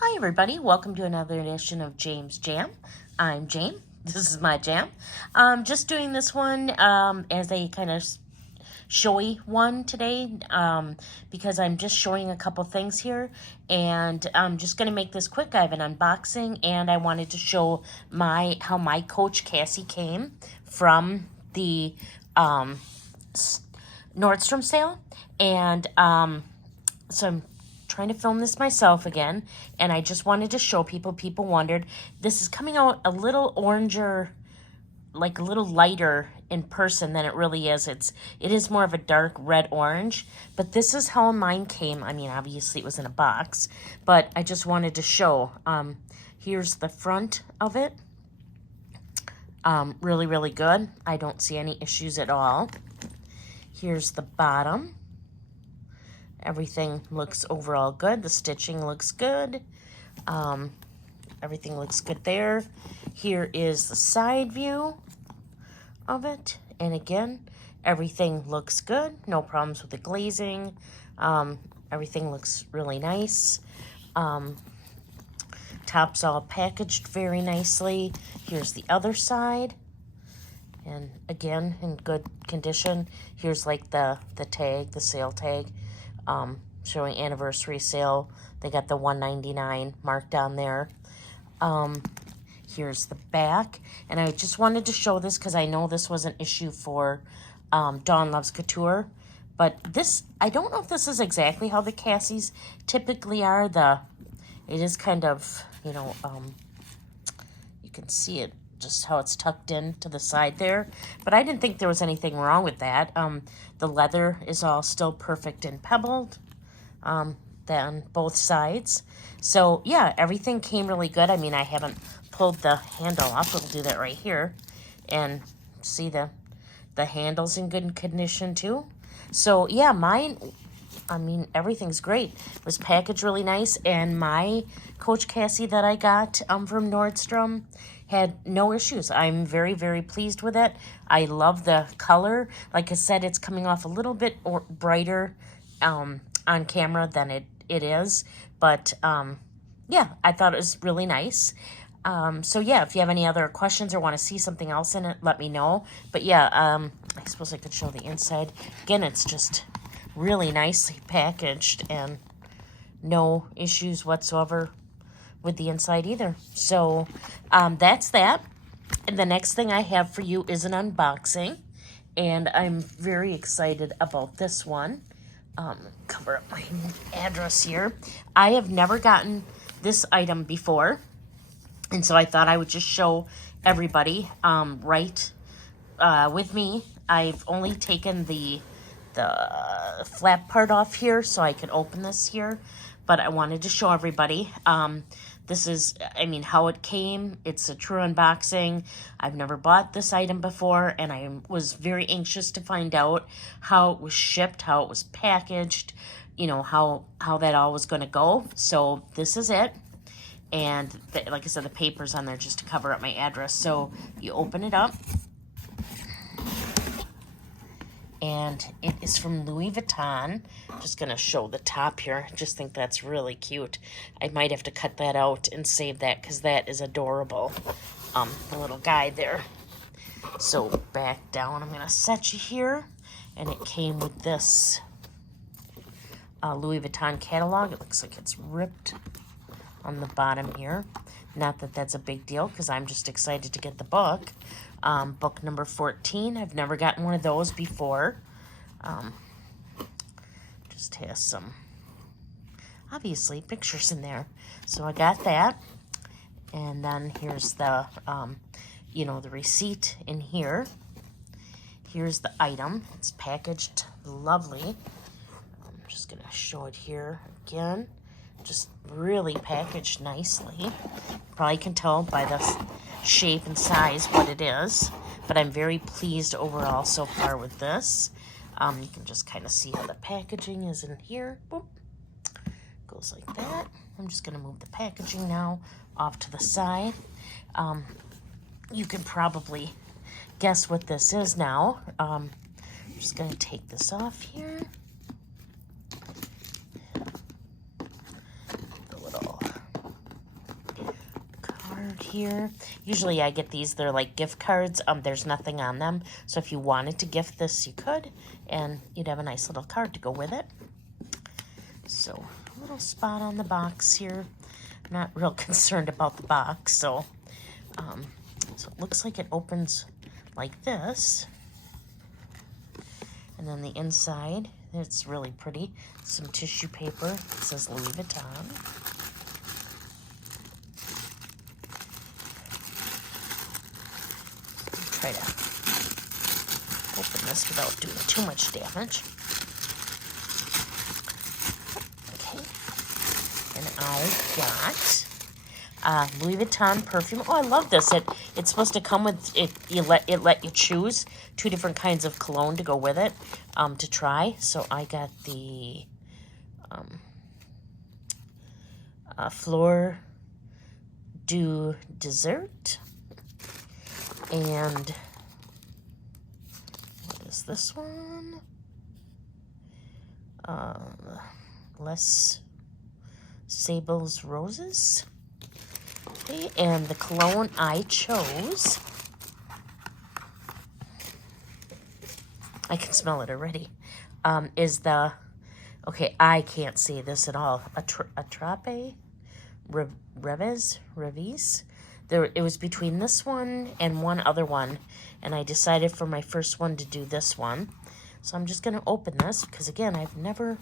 Hi everybody, welcome to another edition of James Jam. I'm Jane. This is my jam. Just doing this one as a kind of showy one today because I'm just showing a couple things here, and I'm just going to make this quick. I have an unboxing, and I wanted to show how my Coach Cassie came from the Nordstrom sale, and so I'm trying to film this myself again, and I just wanted to show people wondered. This is coming out a little oranger, like a little lighter in person than it really is. It is more of a dark red orange, but this is how mine came. I mean, obviously it was in a box, but I just wanted to show. Here's the front of it. Really good. I don't see any issues at all. Here's the bottom. Everything looks overall good. The stitching looks good. Everything looks good there. Here is the side view of it. And again, everything looks good. No problems with the glazing. Everything looks really nice. Top's all packaged very nicely. Here's the other side. And again, in good condition. Here's like the tag, the sale tag. Showing anniversary sale. They got the $1.99 marked on there. Here's the back, and I just wanted to show this because I know this was an issue for Dawn Loves Couture, but this, I don't know if this is exactly how the Cassies typically are. It is kind of, you know, you can see it, just how it's tucked in to the side there, but I didn't think there was anything wrong with that. The leather is all still perfect and pebbled on both sides. So yeah, everything came really good. I mean, I haven't pulled the handle off. We'll do that right here, and see the handle's in good condition too. So yeah, mine, I mean, everything's great. It was packaged really nice, and my Coach Cassie that I got from Nordstrom had no issues. I'm very pleased with it. I love the color. Like I said, it's coming off a little bit brighter on camera than it is, but yeah, I thought it was really nice. So yeah, if you have any other questions or want to see something else in it, let me know. But yeah, I suppose I could show the inside. Again, it's just really nicely packaged and no issues whatsoever with the inside either. So that's that. And the next thing I have for you is an unboxing, and I'm very excited about this one. Cover up my address here. I have never gotten this item before, and so I thought I would just show everybody right with me. I've only taken the flap part off here so I can open this here, but I wanted to show everybody. This is, I mean, how it came. It's a true unboxing. I've never bought this item before, and I was very anxious to find out how it was shipped, how it was packaged, you know, how that all was going to go. So this is it. And like I said, the paper's on there just to cover up my address. So you open it up, and it is from Louis Vuitton. Just gonna show the top here. I just think that's really cute. I might have to cut that out and save that because that is adorable. The little guy there. So back down, I'm gonna set you here, and it came with this Louis Vuitton catalog. It looks like it's ripped on the bottom here. Not that that's a big deal because I'm just excited to get the book. Book number 14. I've never gotten one of those before. Just has some, obviously, pictures in there. So I got that. And then here's the, you know, the receipt in here. Here's the item. It's packaged lovely. I'm just going to show it here again. Just really packaged nicely. Probably can tell by the shape and size what it is, but I'm very pleased overall so far with this. You can just kind of see how the packaging is in here. Boop. Goes like that. I'm just going to move the packaging now off to the side. You can probably guess what this is now. I'm just going to take this off here. The little here. Usually I get these, they're like gift cards. There's nothing on them. So if you wanted to gift this, you could. And you'd have a nice little card to go with it. So a little spot on the box here. I'm not real concerned about the box. So, so it looks like it opens like this. And then the inside, it's really pretty. Some tissue paper. It says Louis Vuitton. Try to open this without doing too much damage. Okay. And I got Louis Vuitton perfume. Oh, I love this. It's supposed to come with it. It let you choose 2 different kinds of cologne to go with it to try. So I got the Fleur du Dessert. And what is this one? Les Sables Roses. Okay, and the cologne I chose, I can smell it already, is the, okay, I can't say this at all, ATTRAPE-RêVES. It was between this one and one other one, and I decided for my first one to do this one. So I'm just going to open this, because again, I've never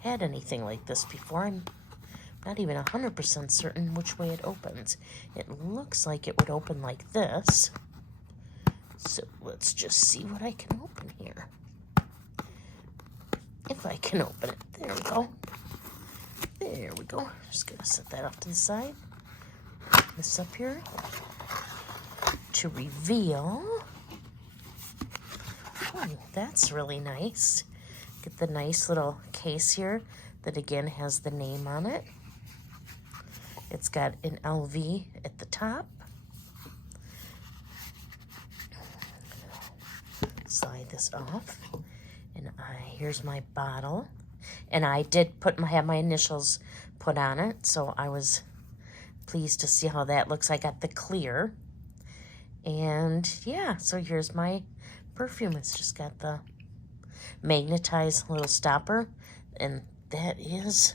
had anything like this before. I'm not even 100% certain which way it opens. It looks like it would open like this. So let's just see what I can open here. If I can open it. There we go. There we go. Just going to set that off to the side. This up here to reveal. Oh, that's really nice. Get the nice little case here that again has the name on it. It's got an LV at the top. Slide this off, and here's my bottle. And I did have my initials put on it, so I was pleased to see how that looks. I got the clear. And yeah, so here's my perfume. It's just got the magnetized little stopper, and that is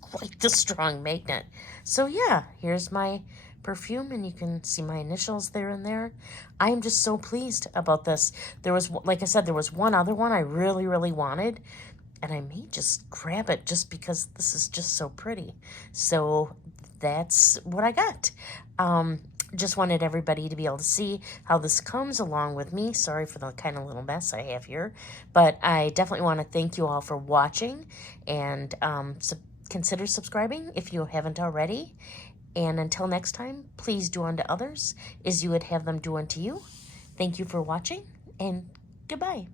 quite the strong magnet. So yeah, here's my perfume, and you can see my initials there and there. I am just so pleased about this. There was, like I said, there was one other one I really, really wanted, and I may just grab it just because this is just so pretty. So that's what I got. Just wanted everybody to be able to see how this comes along with me. Sorry for the kind of little mess I have here, but I definitely want to thank you all for watching, and consider subscribing if you haven't already. And until next time, please do unto others as you would have them do unto you. Thank you for watching, and goodbye.